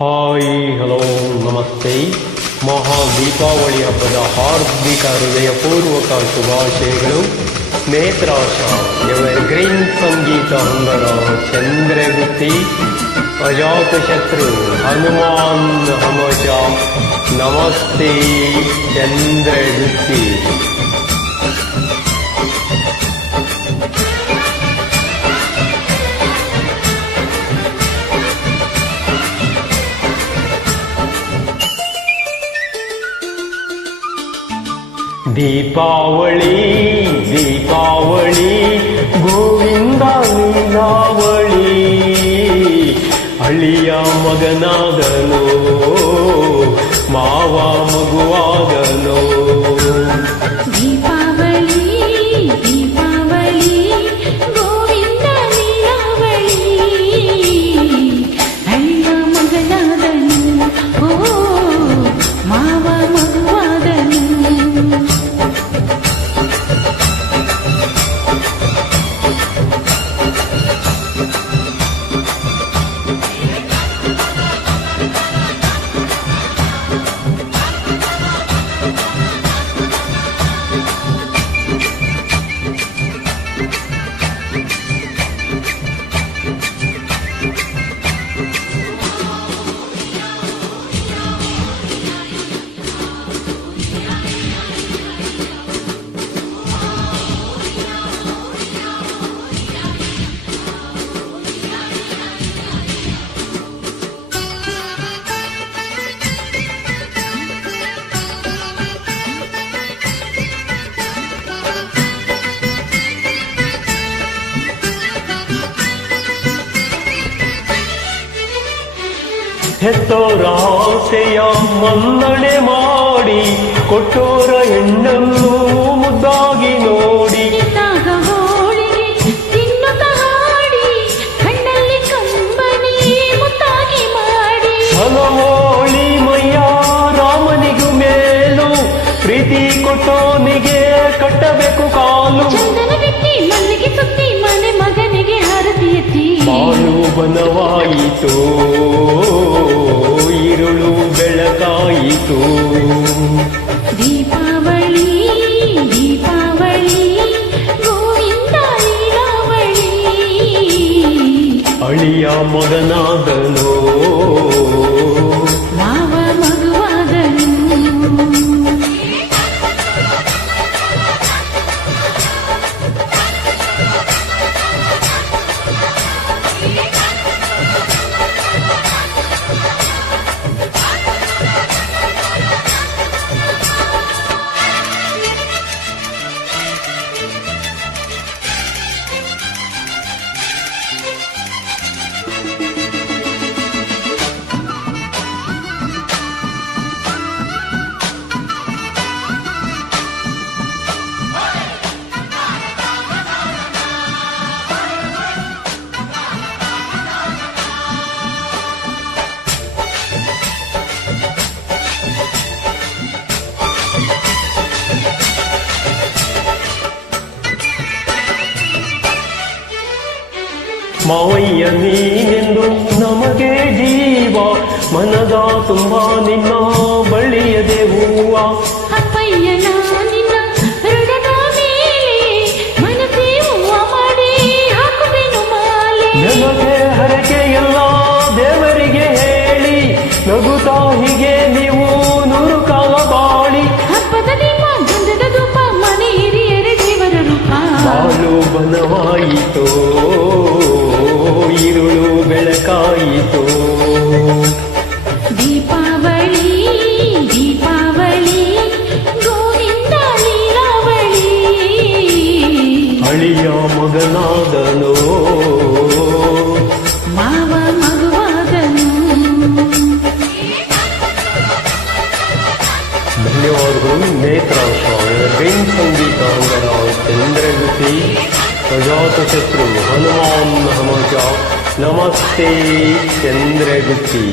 Hi, hello, ನಮಸ್ತೆ. ಮಹಾ ದೀಪಾವಳಿ ಹಬ್ಬದ ಹಾರ್ದಿಕ ಹೃದಯಪೂರ್ವಕ ಶುಭಾಶಯಗಳು. ನೇತ್ರಾಶ ಎವರ್ಗ್ರೀನ್ ಸಂಗೀತ ಹಂಗರ ಚಂದ್ರಗುತ್ತಿ. ಅಜಾತಶತ್ರು ಹನುಮಾನ್ ಹಮಜ ನಮಸ್ತೆ, ಚಂದ್ರಗುತ್ತಿ. ದೀಪಾವಳಿ ದೀಪಾವಳಿ ಗೋವಿಂದ ಲೀಲಾವಳಿ ಅಳಿಯ ಮಗನಾದನು ಮಾವ ಮಗುವಾದನು. ಹೆತ್ತೋರ ಆಸೆಯ ಮನ್ನಣೆ ಮಾಡಿ ಕೊಟ್ಟೋರ ಹೆಣ್ಣನ್ನು ಮುದ್ದಾಗಿ ನೋಡಿ. ಹಲವೋಳಿ ಮಯ್ಯ ರಾಮನಿಗೂ ಮೇಲು ಪ್ರೀತಿ ಕೊಟ್ಟೋನಿಗೆ ಕಟ್ಟಬೇಕು ಕಾಲು. ಮನೆ ಮಗನಿಗೆ ಹಾರತಿ ಎತ್ತಿ. ಬಾಳು ಬನವಾಯಿತು ಬೆಳಕಾಯಿತು ದೀಪಾವಳಿ ದೀಪಾವಳಿ ಗೋವಿಂದ ಲೀಲಾವಳಿ ಅಳಿಯ ಮಗನಾದನು ಮಾವಯ್ಯ ನೀನೆಂದು ನಮಗೆ ಜೀವ ಮನದ ತುಂಬ ನಿನ್ನ ಬಳ್ಳಿಯ ಮಾಲೆ ನನಗೆ ಹರಕೆ ಎಲ್ಲ ದೇವರಿಗೆ ಹೇಳಿ ನಗುತ್ತಾ ಹೀಗೆ ನೀವು ನೂರು ಕಾಲ ಬಾಳು ಬನವಾಯಿತು ಅಳಿಯ ಮಗನಾದನು ಮಾವ ಮಗುವಾದನು ಧನ್ಯವಾದಗಳು ನೇತ್ರಾಶ ಗ್ರೀನ್ ಸಂಗೀತಾಂಗನ ಚಂದ್ರಗುತಿ ಅಜಾತಶತ್ರು ಹನುಮಾನ್ ಹಮಜ ನಮಸ್ತೆ ಚಂದ್ರಗುತಿ